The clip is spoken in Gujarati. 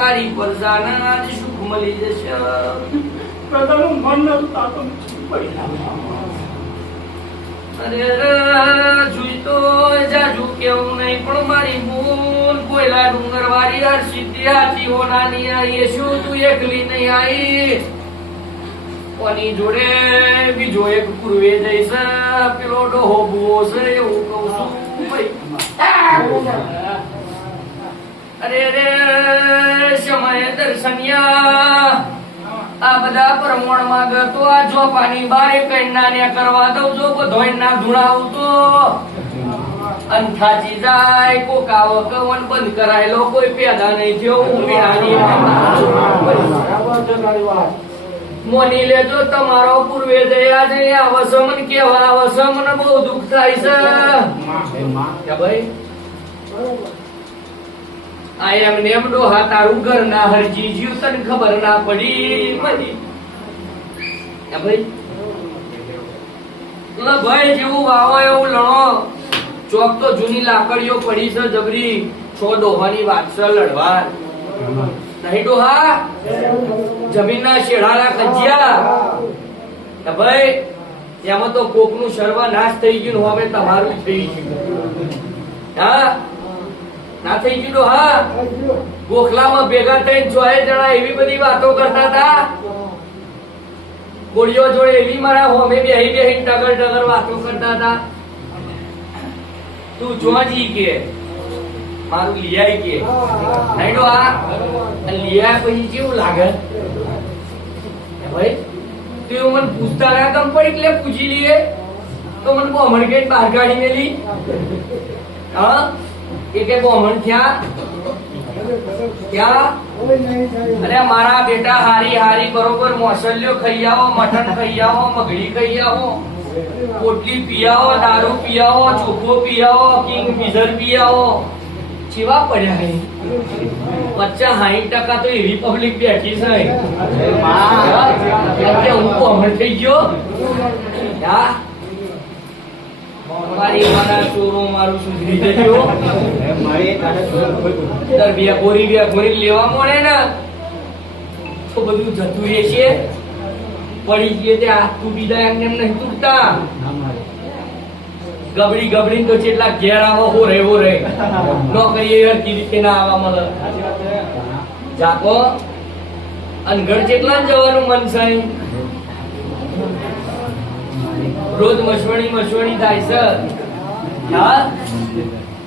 તારી પરજાના સુખ મળી જશે. પ્રજાનું મન નતું તાતો અરે જોઈ તો જાજુ કેવું નહીં પણ મારી ભૂલ કોયલા ડુંગર વાળી યાર સીધી હાથી હોનાની આઈ શું તું એકલી નહીં આઈ કોની જોડે બીજો એક પૂર્વે જઈશ પેલો ડોહો બુઓ છે એવું કહું છું ભાઈ. અરે રે સમય દર્શનિયા આ બધા પ્રમોણ માં ગતો આ જો પાણી બારે કઈના ને કરવા દઉં જો બધોય ના ધુણાવું તો અંથાજી જાય કોકાવ કવન બંધ કરાયેલો કોઈ પેદા નહીં થયો ઉમેરાની મોની લેજો તમારો પૂર્વે જયા છે આવસમન કેવા આવસમન બહુ દુઃખ થાય છે ભાઈ. આ એમ નેમ ડોહા તારું ઘર ના હરજી જીવ તને ખબર ના પડી ભાઈ. ભાઈ જેવું વાવો એવું લણો ચોક તો જૂની લાકડીઓ પડી છે જબરી છો ડોહાની વાત છે લડવા નહીં ડોહા જમીનના શેઢાના કજિયા ભાઈ એમાં તો કોકનું સર્વનાશ થઈ ગયું હવે તમારું થઈ ગયું. હા ના થઈ ગયું. હા ગોખલામાં ભેગા થઈને 6 જણા એવી બધી વાતો કરતા હતા ગોળીઓ જોડે એવી મારા હોમે બેહી ટગર ટગર વાતો કરતા હતા. તું જોજી કે મારું લિયાઈ કે નહીં આ લિયા પછી કેવું લાગે ભાઈ. તું મને પૂછતા ના કમ પડી એટલે પૂછી લઈએ તો મને કોમણ કે બહાર કાઢી મેલી. હા એ કે કોમણ થયા ક્યાં? અરે મારા બેટા હારી હારી બરોબર મોસલ્યો ખાઈ આવો, મટન ખાઈ આવો, મગડી ખાઈ આવો, પોટલી પી આવો, દારૂ પી આવો, ચોખ્ખો પી આવો, કિંગ ફિશર પી આવો. ચેવા પડ્યા હે 50-60% તો એવી પબ્લિક બેઠી છે હું કોમણ થઈ ગયો. મારી મારા ચોરો મારું સુધરી જજો. બે ગોરી લેવા મળે ને તો બધું જતું રહેશે. પડી ગયે તે હાથ તૂટી જાય એમને એમ નહીં તૂટતા. ગબડી તો જેટલા ઘેર આવો હો રે નોકરી હરકી રીતે ના આવવા મળે. જાકો અનગઢ જેટલા જવાનું મન છે. રોજ મસવણી થાય છે. હા